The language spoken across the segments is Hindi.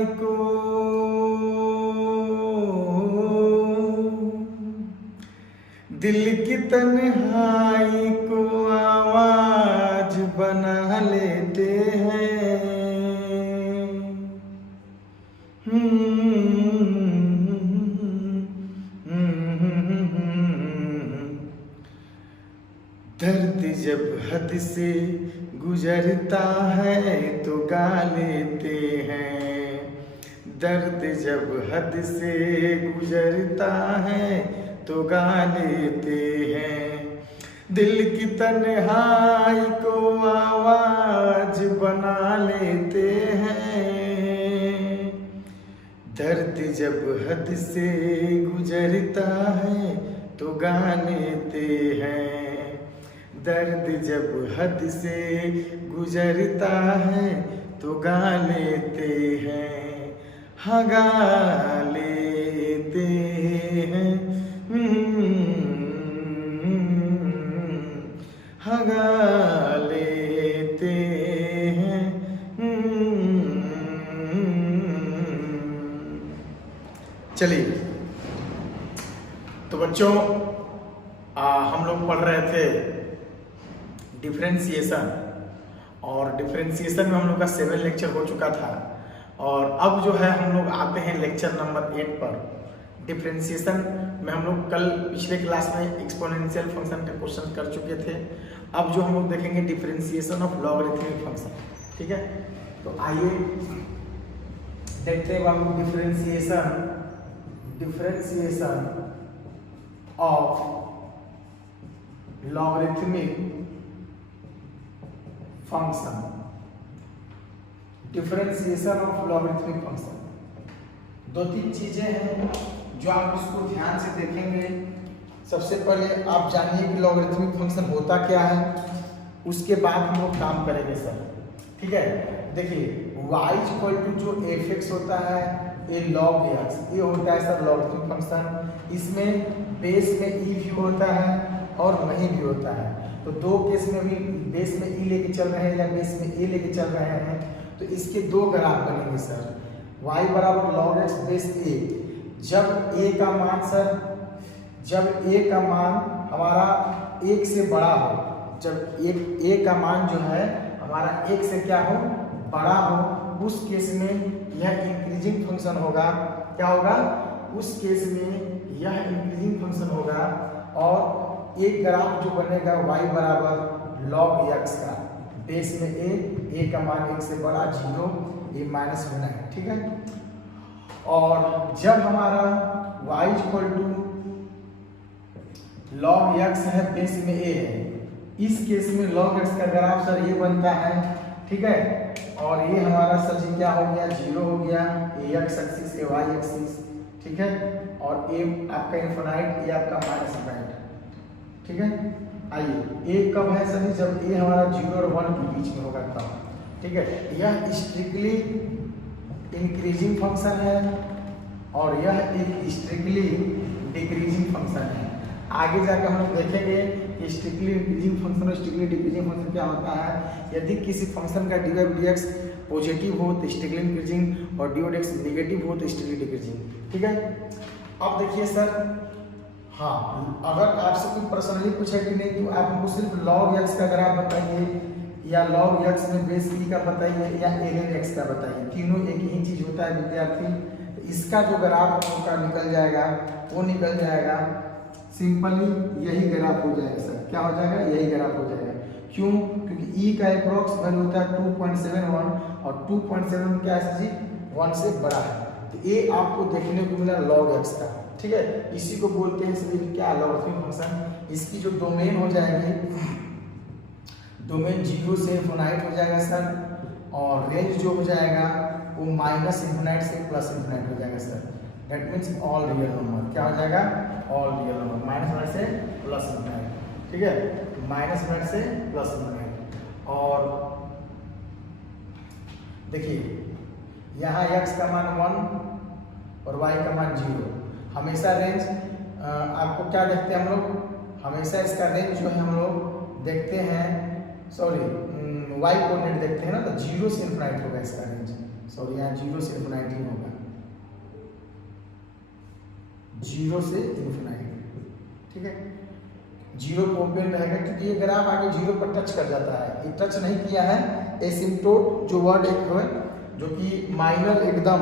तन्हाई को दिल की तन्हाई को आवाज बना लेते हैं। दर्द जब हद से गुजरता है तो गा लेते हैं। दर्द जब हद से गुजरता है तो गा लेते हैं। दिल की तन्हाई को आवाज बना लेते हैं। दर्द जब हद से गुजरता है तो गा लेते हैं। दर्द जब हद से गुजरता है तो गा लेते हैं। हाँ गा लेते हैं। हाँ गा लेते हैं। चलिए तो बच्चों हम लोग पढ़ रहे थे डिफरेंशिएशन, और डिफरेंशिएशन में हम लोग का 7 लेक्चर हो चुका था, और अब जो है हम लोग आते हैं लेक्चर नंबर 8 पर। डिफरेंशिएशन में हम लोग कल पिछले क्लास में एक्सपोनेंशियल फंक्शन का क्वेश्चन कर चुके थे। अब जो हम लोग देखेंगे डिफरेंशिएशन ऑफ लॉगरिथमिक फंक्शन। ठीक है, तो आइए देखते हैं हम लोग differentiation of logarithmic function. Differentiation of logarithmic function 2-3 चीजें हैं जो आप इसको ध्यान से देखेंगे। सबसे पहले आप जानिए कि लॉगरिथमिक फंक्शन होता क्या है, उसके बाद हम लोग काम करेंगे सर। ठीक है, देखिए y इक्वल टू जो f(x) होता है ये log x, ये होता है सर लॉगरिथमिक फंक्शन। इसमें बेस में e भी होता है और नहीं भी होता है। तो दो केस में भी बेस में e लेके चल रहे हैं या बेस में a लेके चल रहे हैं, तो इसके दो ग्राफ बनेंगे सर। y बराबर log x बेस a, जब a का मान सर, जब a का मान हमारा 1 से बड़ा हो, जब a का मान जो है हमारा 1 से क्या हो, बड़ा हो, उस केस में यह इंक्रीजिंग फंक्शन होगा। क्या होगा? उस केस में यह इंक्रीजिंग फंक्शन होगा, और एक ग्राफ जो बनेगा y बराबर log x का, बेस में a का मान 1 से बड़ा 0, a -1 है। ठीक है, और जब हमारा y equal to log x है, बेस में a है, इस केस में log x का ग्राफ सर ये बनता है। ठीक है, और ये हमारा सर जी क्या हो गया, 0 हो गया, ये x एक्सिस है, y एक्सिस। ठीक है, और a आपका इनफिनाइट, ये आपका -1। ठीक है, आइए a कब है सर, जब a हमारा 0 और 1 के बीच में होगा तब। ठीक है, यह स्ट्रिक्टली इंक्रीजिंग फंक्शन है और यह एक स्ट्रिक्टली डिक्रीजिंग फंक्शन है। आगे जाकर हम लोग देखेंगे कि स्ट्रिक्टली इंक्रीजिंग फंक्शन और स्ट्रिक्टली डिक्रीजिंग फंक्शन क्या होता है। यदि किसी फंक्शन का dy dx पॉजिटिव हो तो स्ट्रिक्टली इंक्रीजिंग, और dy dx नेगेटिव हो तो स्ट्रिक्टली डिक्रीजिंग। ठीक है, अब देखिए सर, हाँ, अगर आपसे कोई पर्सनली पूछे कि नहीं तो आप हमको सिर्फ log x का ग्राफ बताइए, या log x में बेस e का बताइए, या ln x का बताइए। तीनों एक ही चीज होता है विद्यार्थी। तो इसका जो ग्राफ होगा निकल जाएगा, वो निकल जाएगा सिंपली यही ग्राफ हो जाएगा सर। क्या हो जाएगा? यही ग्राफ हो जाएगा। क्यों? क्योंकि e का अप्रोक्स वैल्यू होता है 2.71, और 2.7 क्या है जी, 1 से बड़ा है। तो ये आपको देखने को मिला log x का। ठीक है, इसी को बोलते हैं सभी क्या, लॉगरिथमिक फंक्शन। इसकी जो डोमेन हो जाएगी, डोमेन 0 से इनफिनाइट हो जाएगा सर, और रेंज जो हो जाएगा वो -∞ से +∞ हो जाएगा sir. That means all real number. क्या हो जाएगा? ऑल रियल नंबर, -∞ से +∞। ठीक है, -∞ से +∞। और देखिए यहाँ x का मान 1 और y का मान 0। हमेशा रेंज आपको क्या देखते हैं हम लोग, हमेशा इसका रेंज जो है हम लोग देखते हैं, सॉरी y कोऑर्डिनेट देखते हैं ना, तो 0 से इनफिनाइट होगा इसका रेंज। सॉरी यहाँ 0 से इन्फिनिटी होगा, 0 से इन्फिनिटी, ठीक है। 0 को ओपन रहेगा क्योंकि ये ग्राफ आगे 0 पर टच कर जाता है, ये टच नहीं किया है। एसिम्प्टोट जो वर्ड एक है जो कि माइनर एकदम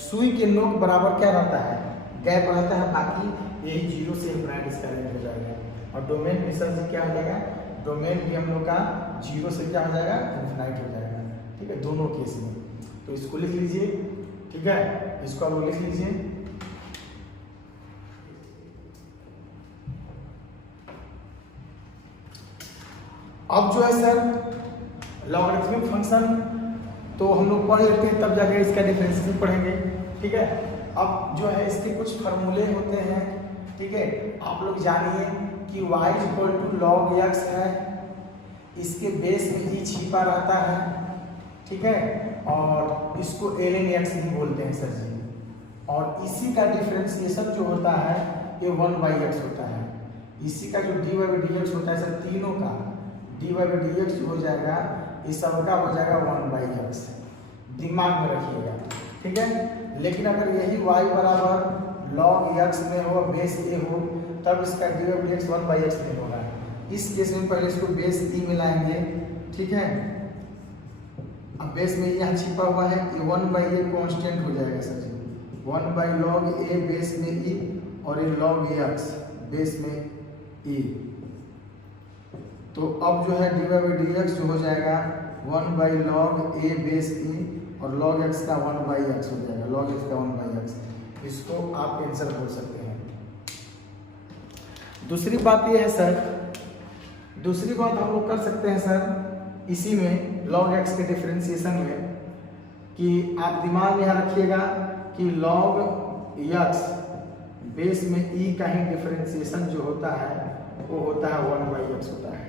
सुई के नोक बराबर क्या रहता है, गैप रहता है, बाकी यही 0 से इन्फिनिटी इसका रेंज हो जाएगा। और डोमेन भी सर क्या हो जाएगा, डोमेन भी हम लोग का 0 से क्या हो जाएगा, इन्फिनिटी हो जाएगा, ठीक है, दोनों केस में। तो इसको लिख लीजिए, ठीक है, इसको आप लिख लीजिए। अब जो है सर लॉगरिथमिक फंक्शन तो हम लोग पढ़ लेते हैं, तब जाके इसका डिफरेंशिएशन पढ़ेंगे, ठीक है। अब जो है इसके कुछ फार्मूले होते हैं, ठीक है। आप लोग जानिए कि y = log x है, इसके बेस में e छिपा रहता है, ठीक है, और इसको ln x भी बोलते हैं सर जी। और इसी का डिफरेंशिएशन जो होता है ये 1/x होता है। इसी का जो dy/dx होता है सर, तीनों का dy/dx जो हो जाएगा इस सबका हो जाएगा 1/x, दिमाग में रखिएगा, ठीक है। लेकिन अगर यही y बराबर log x में हो, बेस a हो, तब इसका dy/dx 1/x नहीं होगा। इस केस में पहले इसको बेस e में लाएंगे, ठीक है। अब बेस में यहाँ छिपा हुआ है, ये 1/a कांस्टेंट हो जाएगा sir ji, 1/log a base में e और ये log x बेस में e। तो अब जो है dy/dx जो हो जाएगा 1/log a बेस e और log x का 1/x हो जाएगा, log x का 1/x। इसको आप आंसर बोल सकते हैं। दूसरी बात ये है सर, दूसरी बात हम लोग कर सकते हैं सर इसी में log x के डिफरेंशिएशन में, कि आप दिमाग में यहाँ रखिएगा कि log x बेस में e का ही डिफरेंशिएशन जो होता है वो होता है 1/x होता है,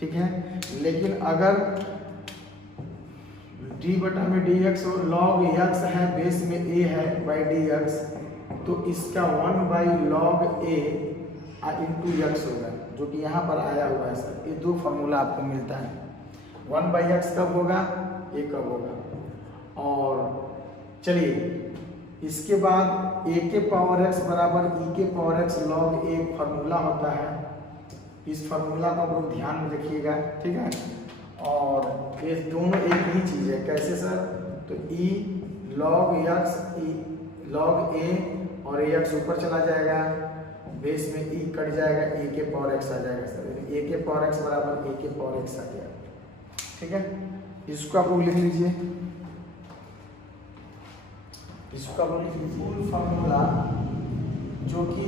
ठीक है। लेकिन अगर d/dx और log x है, बेस में a है /dx, तो इसका 1/log a into x होगा, जो कि यहाँ पर आया हुआ है सर। ये दो फॉर्मूला आपको मिलता है, 1/x कब होगा, a कब होगा। और चलिए इसके बाद a के पावर x बराबर e के power x log a formula होता है। इस फार्मूला को आप लोग ध्यान में रखिएगा, ठीक है। और ये दोनों एक ही चीज़ है, कैसे सर, तो e log x e log a और ax ऊपर चला जाएगा, बेस में e कट जाएगा, a के पावर x आ जाएगा सर, a के पावर x बराबर a के पावर x आ गया, ठीक है। इसको आप लोग लिख लीजिए, इसको आप लोग लिख लीजिए फुल फार्मूला जो कि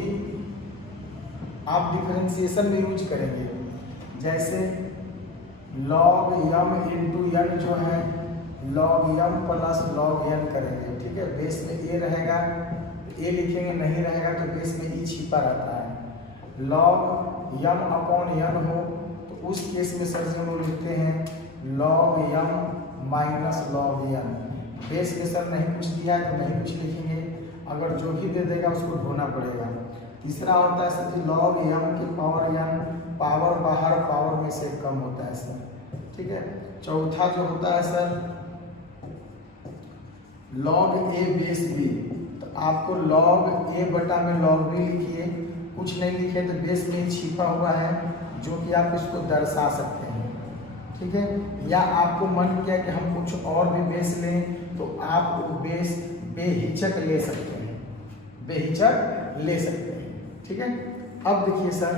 आप डिफरेंशिएशन में यूज करेंगे। जैसे log m इंटू n जो है log m plus log n करेंगे, ठीक है। बेस में a रहेगा, a लिखेंगे, नहीं रहेगा तो बेस में e छिपा रहता है। log m अपॉन n हो तो उस केस में सर जी हम लोग लिखते हैं log m minus log n। Base में सर नहीं कुछ दिया है तो नहीं कुछ लिखेंगे, अगर जो भी दे देगा उसको ढोना पड़ेगा। तीसरा होता है सर जी log m की पावर n, पावर बाहर पावर में से कम होता है सर, ठीक है। चौथा जो होता है sir log a base b, तो आपको log a बटा में log b लिखिए, कुछ नहीं लिखे तो बेस में छिपा हुआ है जो कि आप इसको दर्शा सकते हैं, ठीक है। या आपको मन किया कि हम कुछ और भी बेस लें तो आप बेस बेहिचक ले सकते हैं, बेहिचक ले सकते हैं, ठीक है। अब देखिए सर,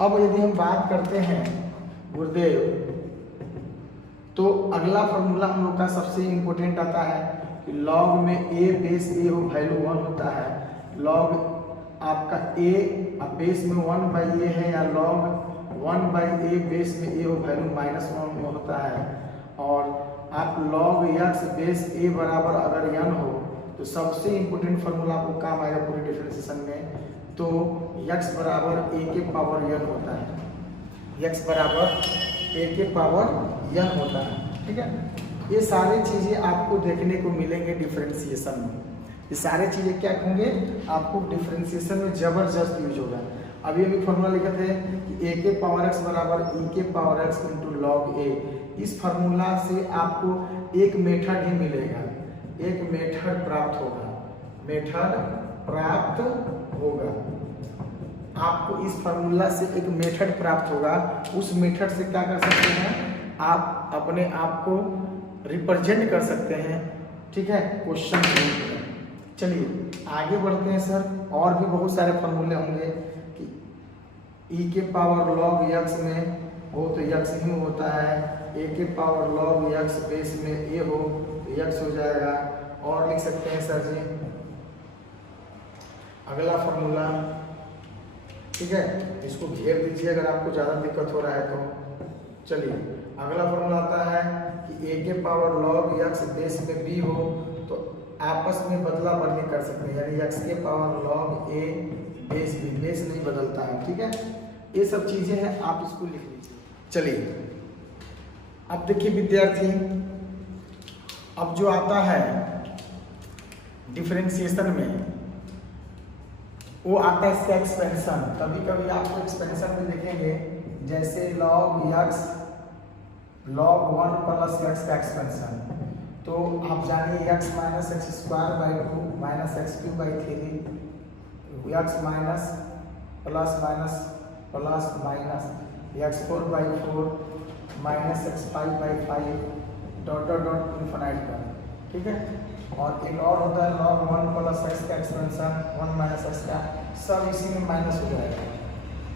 अब यदि हम बात करते हैं गुरुदेव, तो अगला फॉर्मूला हम लोग का सबसे इम्पोर्टेंट आता है कि log में a बेस a हो वैल्यू 1 होता है। log आपका a बेस में 1/a है, या log 1/a बेस में a हो वैल्यू -1 होता है। और आप log x बेस a बराबर अगर n हो तो सबसे इम्पोर्टेंट फार्मूला आपको काम आएगा पूरे डिफरेंशिएशन में, तो x बराबर a के पावर n होता है, x बराबर a के पावर n होता है, ठीक है। ये सारी चीज़ें आपको देखने को मिलेंगे डिफरेंशिएशन में, ये सारी चीज़ें क्या होंगे आपको डिफरेंशिएशन में जबरदस्त यूज होगा। अभी फार्मूला लिखे थे कि a के पावर x बराबर e के power x into log a, इस फार्मूला से आपको एक मेथड ही मिलेगा, एक मेथड प्राप्त होगा, मेथड प्राप्त होगा। आपको इस फार्मूला से एक मेथड प्राप्त होगा। उस मेथड से क्या कर सकते हैं, आप अपने आप को रिप्रेजेंट कर सकते हैं, ठीक है, क्वेश्चन। चलिए आगे बढ़ते हैं सर। और भी बहुत सारे फार्मूले होंगे कि e के पावर log x में हो तो x ही होता है, a के पावर log x बेस में a हो तो x हो जाएगा। और लिख सकते हैं सर जी अगला फार्मूला, ठीक है, इसको घेर दीजिए अगर आपको ज़्यादा दिक्कत हो रहा है तो। चलिए अगला फार्मूला आता है कि a के पावर log x बेस में b हो तो आपस में बदला बदली कर सकते हैं, यानी x के power log a base b, base नहीं बदलता है, ठीक है। ये सब चीज़ें हैं, आप इसको लिख लीजिए। चलिए अब देखिए विद्यार्थी, अब जो आता है डिफरेंशिएशन में वो आता है इसका एक्सपेंशन। कभी कभी आपको एक्सपेंशन में देखेंगे, जैसे log x log 1 plus x का एक्सपेंशन, तो आप जानिए x minus x square by 2 minus x cube by 3, x minus plus minus plus minus x4 by 4 minus x5 by 5 dot dot dot infinite का, ठीक है। और एक और होता है log 1 प्लस x का एक्सपेंशन 1 माइनस x का, सब इसी में माइनस हो जाएगा,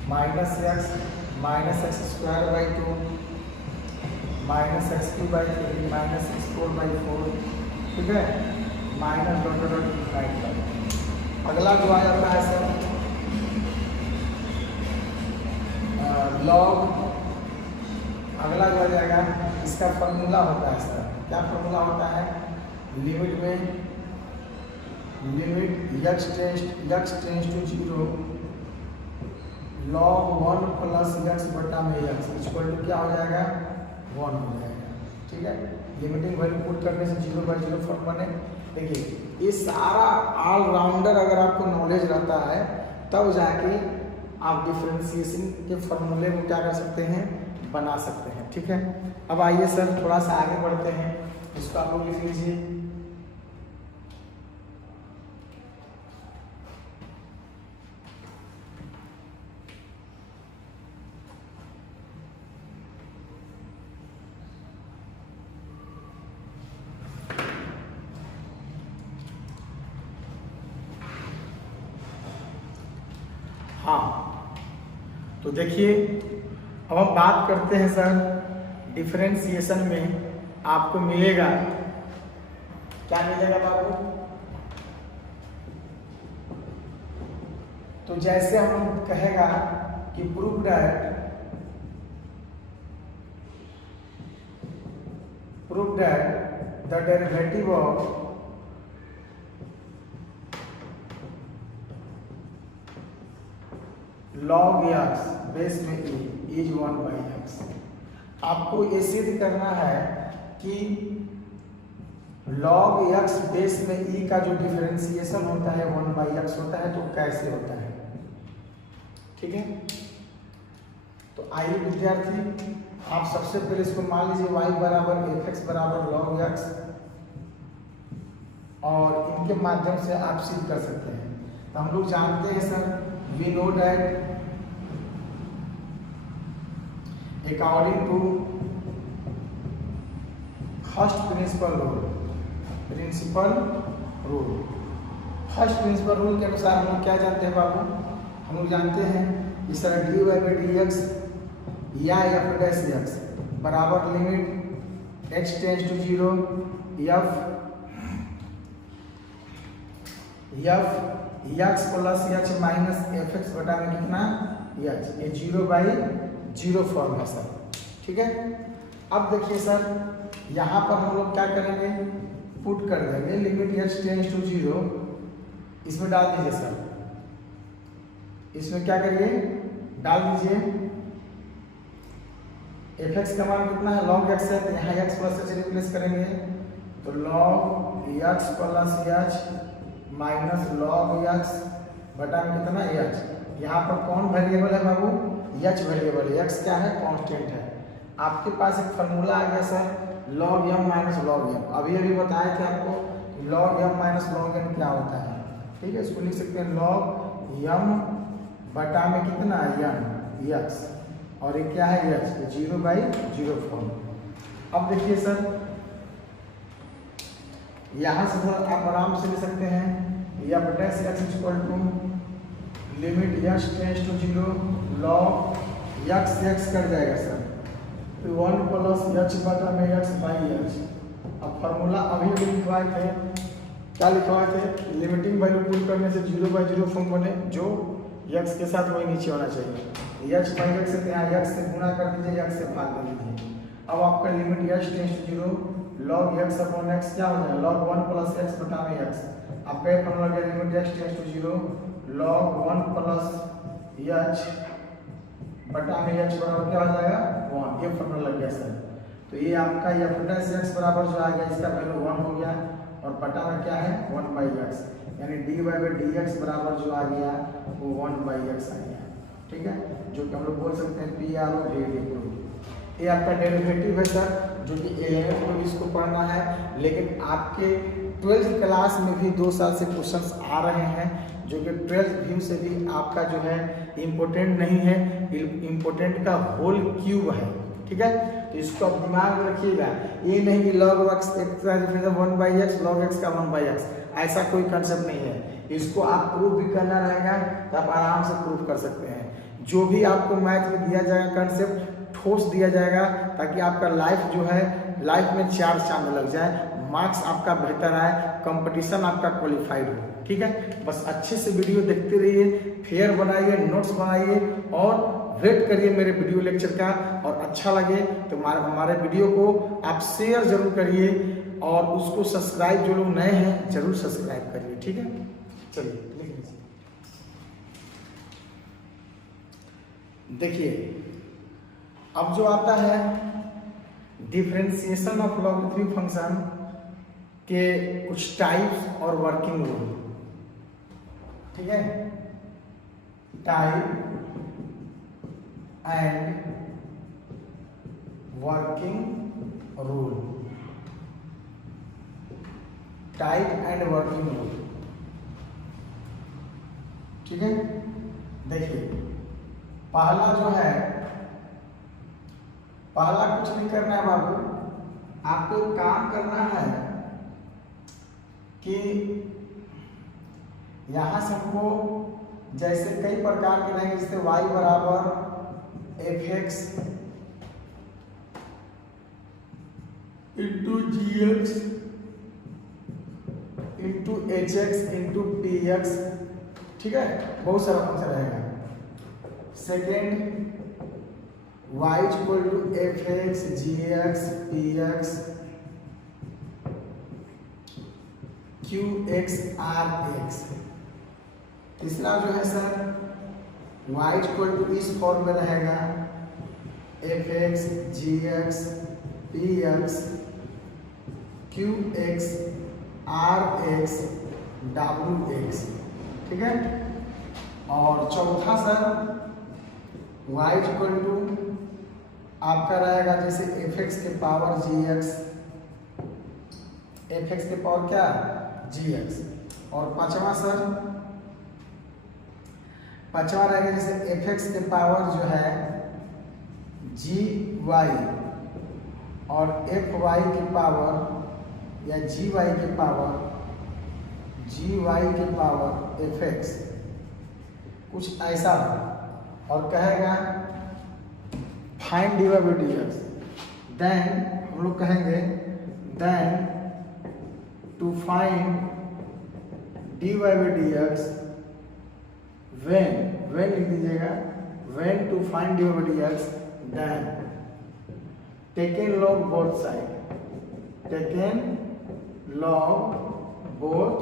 minus x square by 2 minus x cube by 3 minus x4 by 4, ठीक है, minus dot dot dot infinite का। अगला जो आ जाता है सर लॉग, अगला जो आ जाएगा इसका फार्मूला होता है सर, क्या फार्मूला होता है, लिमिट में limit x tends to 0 log 1 plus x बटा में x इक्वल टू क्या हो जाएगा, 1 हो जाएगा, ठीक है। लिमिटिंग वैल्यू पुट करने से 0 बाई 0 फॉर्म बने। देखिए ये सारा ऑलराउंडर अगर आपको नॉलेज रहता है तब जाके आप डिफरेंशिएशन के फॉर्मूले को क्या कर सकते हैं, बना सकते हैं, ठीक है। अब आइए सर थोड़ा सा आगे बढ़ते हैं, इसको आप लोग लिख लीजिए। हाँ तो देखिए अब हम बात करते हैं सर डिफरेंशिएशन में आपको मिलेगा, क्या मिलेगा बाबू, तो जैसे हम कहेगा कि prove that the derivative of log x बेस में e इज 1 बाई एक्स। आपको ये सिद्ध करना है कि log x बेस में e का जो डिफरेंशिएशन होता है 1 बाई एक्स होता है, तो कैसे होता है, ठीक है। तो आइए विद्यार्थी आप सबसे पहले इसको मान लीजिए y बराबर fx बराबर log x, और इनके माध्यम से आप सिद्ध कर सकते हैं। तो हम लोग जानते हैं sir, we know that according to first principle rule first principle rule के अनुसार हम लोग क्या जानते हैं बाबू, हम लोग जानते हैं इस तरह dy बाई dx या f डैश x बराबर limit x tends to 0 f x plus h minus fx बटा में कितना h, ये 0 बाई 0 फॉर्म है सर, ठीक है। अब देखिए सर यहाँ पर हम लोग क्या करेंगे, पुट कर देंगे लिमिट h टेंस टू 0, इसमें डाल दीजिए सर, इसमें क्या करिए डाल दीजिए fx का मान कितना है log x है, तो यहाँ x प्लस h रिप्लेस करेंगे, तो log x plus h minus log x बटा में कितना h, यहाँ पर कौन वेरिएबल है बाबू, h वेरिएबल है, x क्या है कांस्टेंट है, आपके पास एक फार्मूला आ गया sir, log m minus log m। अभी अभी बताया थे आपको log m minus log n क्या होता है, ठीक है। इसको लिख सकते हैं log m बटा में कितना n x, और ये क्या है h, 0/0 फॉर्म। अब देखिए सर, यहाँ से सर आप आराम से ले सकते हैं या बटा से x equal to limit x tends to 0 log x cut जाएगा सर, तो 1 प्लस h बटा में x बाई h। अब फार्मूला अभी अभी लिखवाए थे, क्या लिखवाए थे, लिमिटिंग वैल्यू पुट करने से 0/0 फॉर्म बने, जो x के साथ वही नीचे होना चाहिए। h बाई x से यहाँ x से गुणा कर दीजिए, x से भाग दे दीजिए। अब आपका limit h tends to 0 log x upon x क्या हो जाएगा, log 1 प्लस x बटा में x। आपका ये फार्मूला गया limit h tends to 0 log 1 plus h बटा में h बराबर क्या हो जाएगा 1। ये फार्मूला लग गया सर। तो ये आपका f बटा x बराबर जो आ गया, इसका वैल्यू 1 हो गया, और बटा में क्या है 1/x, यानी dy/dx बराबर जो आ गया वो 1/x आ गया, ठीक है। जो कि हम लोग बोल सकते हैं PROV। ये आपका डेरिवेटिव है सर, जो कि 11th में भी इसको पढ़ना है, लेकिन आपके 12th क्लास में भी 2 साल से क्वेश्चंस आ रहे हैं, जो कि 12th व्यू से भी आपका जो है इम्पोर्टेंट नहीं है, इम्पोर्टेंट का होल क्यूब है, ठीक है। तो इसको आप दिमाग में रखिएगा, ये नहीं कि log x 1/x log x का 1/x, ऐसा कोई कंसेप्ट नहीं है। इसको आप प्रूव भी करना रहेगा तो आप आराम से प्रूव कर सकते हैं। जो भी आपको मैथ में दिया जाएगा कंसेप्ट ठोस दिया जाएगा, ताकि आपका लाइफ जो है, लाइफ में 4 चांद लग जाए, मार्क्स आपका बेहतर आए, कंपटीशन आपका क्वालिफाइड हो, ठीक है। बस अच्छे से वीडियो देखते रहिए, फेयर बनाइए, नोट्स बनाइए और वेट करिए मेरे वीडियो लेक्चर का। और अच्छा लगे तो हमारे वीडियो को आप शेयर जरूर करिए, और उसको सब्सक्राइब, जो लोग नए हैं जरूर सब्सक्राइब करिए, ठीक है। चलिए लिख लीजिए, देखिए अब जो आता है डिफरेंशिएशन ऑफ लॉगरिथमिक फंक्शन के कुछ टाइप्स और वर्किंग रूल, ठीक है। Type and working rule, type and working rule, ठीक है। देखिए पहला जो है, पहला कुछ नहीं करना है बाबू, आपको काम करना है कि यहां से हमको जैसे कई प्रकार के रहेंगे, जैसे y बराबर fx into gx into hx into px, ठीक है, बहुत सारा फंक्शन रहेगा। Second y equal to fx gx px qx rx। तीसरा जो है सर y इक्वल टू इस फॉर्म में रहेगा fx gx px qx rx wx, ठीक है। और चौथा सर y इक्वल टू आपका रहेगा जैसे fx के पावर gx, fx के पावर क्या gx। और पांचवा सर, पांचवा रहेगा जैसे fx के पावर जो है gy और fy के पावर या gy के पावर fx, कुछ ऐसा है। और कहेगा find dy by dx, then हम लोग कहेंगे then to find dy by dx when लिख दीजिएगा, when to find dy by dx then taken log both side, taken log both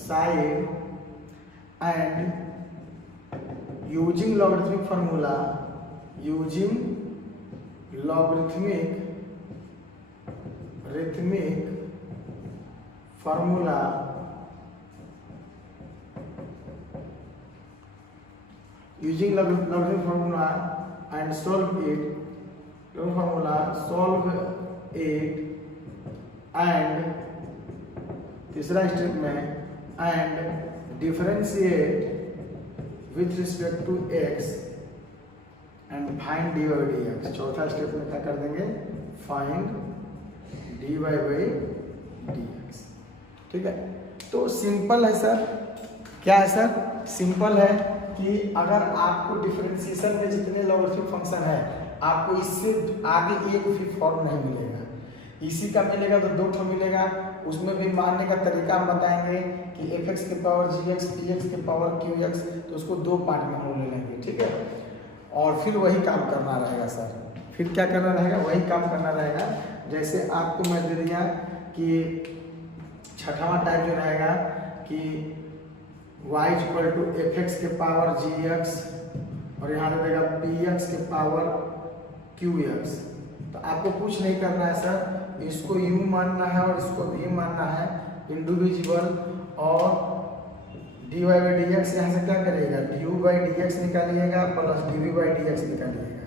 side and using logarithmic formula, using logarithmic formula using logarithmic formula and solve it formula solve it and तीसरा स्टेप में and differentiate with respect to X and find dy by dx। चौथा स्टेप में क्या कर देंगे, फाइंड dy by dx। ठीक है, तो सिंपल है सर। क्या है सर, सिंपल है कि अगर आपको डिफरेंशिएशन में जितने लॉगरिथमिक फंक्शन है आपको इससे आगे एक भी फॉर्म नहीं मिलेगा। इसी का मिलेगा तो दो ठो मिलेगा, उसमें भी मानने का तरीका हम बताएंगे कि fx के पावर gx px के पावर qx, तो उसको दो पार्ट में हम ले लेंगे। ठीक है, और फिर वही काम करना रहेगा सर। फिर क्या करना रहेगा, वही काम करना रहेगा। जैसे आपको मैं दे दिया कि छठवां टाइप जो रहेगा कि y इक्वल टू fx के पावर gx और यहाँ दे देगा px के पावर qx। तो आपको कुछ नहीं करना है सर, इसको u मानना है और इसको v मानना है, इंडिविजुअल, और dy by dx यहाँ से क्या करिएगा, du by dx निकालिएगा प्लस dv by dx निकालिएगा।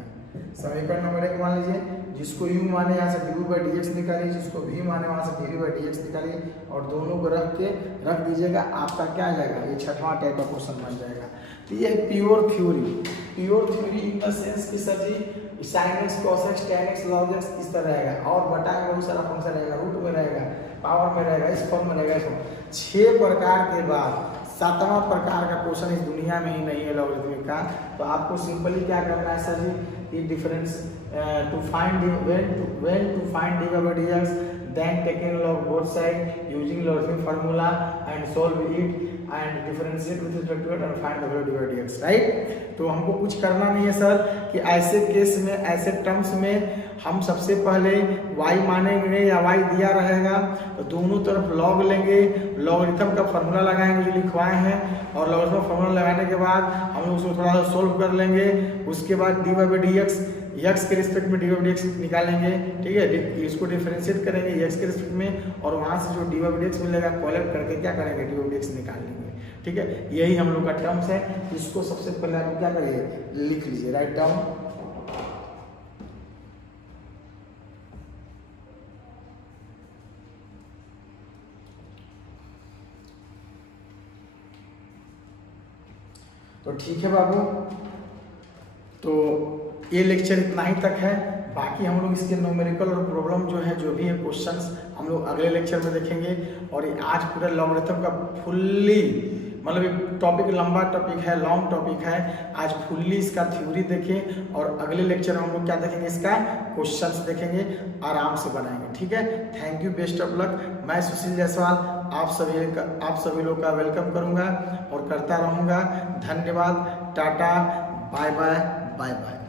समीकरण नंबर 1 मान लीजिए, जिसको u माने यहाँ से du by dx निकालिए, जिसको v माने वहाँ से dv by dx निकालिए और दोनों को रख दीजिएगा। आपका क्या आ जाएगा, ये छठवां टाइप का क्वेश्चन बन जाएगा। तो ये pure theory in the sense कि सर जी sin x cos x tan x log x इस तरह रहेगा, और बटा में बहुत सारा फंक्शन रहेगा, रूट में रहेगा, पावर में रहेगा, इस फॉर्म में रहेगा। इसको 6 प्रकार के बाद 7वां प्रकार का क्वेश्चन इस दुनिया में ही नहीं है लॉगरिथमिक का। तो आपको सिंपली क्या करना है सर जी, ये difference to find when to find dy by dx, then taking log both side using logarithmic formula and solve it and differentiate with respect to it and find the value dy by dx, right. तो हमको कुछ करना नहीं है सर कि ऐसे केस में, ऐसे टर्म्स में हम सबसे पहले y मानेंगे या y दिया रहेगा तो दोनों तरफ लॉग लेंगे, लॉगरिथम का फॉर्मूला लगाएंगे जो लिखवाए हैं, और लॉगरिथम फॉर्मूला लगाने के बाद हम लोग उसको थोड़ा सा सोल्व कर लेंगे। उसके बाद dy by dx, x के रिस्पेक्ट में dy by dx निकालेंगे। ठीक है, इसको डिफरेंशिएट करेंगे x के रिस्पेक्ट में, और वहाँ से जो dy by dx मिलेगा कोलैप्स करके क्या करेंगे, dy by dx निकाल लेंगे। ठीक है, यही हम लोग का टर्म्स है। इसको सबसे पहले आप क्या करिए, लिख लीजिए, राइट डाउन। तो ठीक है बाबू, तो ये लेक्चर इतना ही तक है। बाकी हम लोग इसके न्यूमेरिकल और प्रॉब्लम जो है, जो भी है क्वेश्चंस, हम लोग अगले लेक्चर में देखेंगे। और ये आज पूरा लॉगरिथम का फुल्ली, मतलब टॉपिक लंबा टॉपिक है, लॉन्ग टॉपिक है, आज फुल्ली इसका थ्योरी देखें, और अगले लेक्चर में हम लोग क्या देखेंगे, इसका क्वेश्चंस देखेंगे, आराम से बनाएंगे। ठीक है, thank you, best of luck. मैं सुशील जायसवाल आप सभी लोग का वेलकम करूंगा और करता रहूंगा। धन्यवाद, टाटा, बाय बाय, बाय बाय।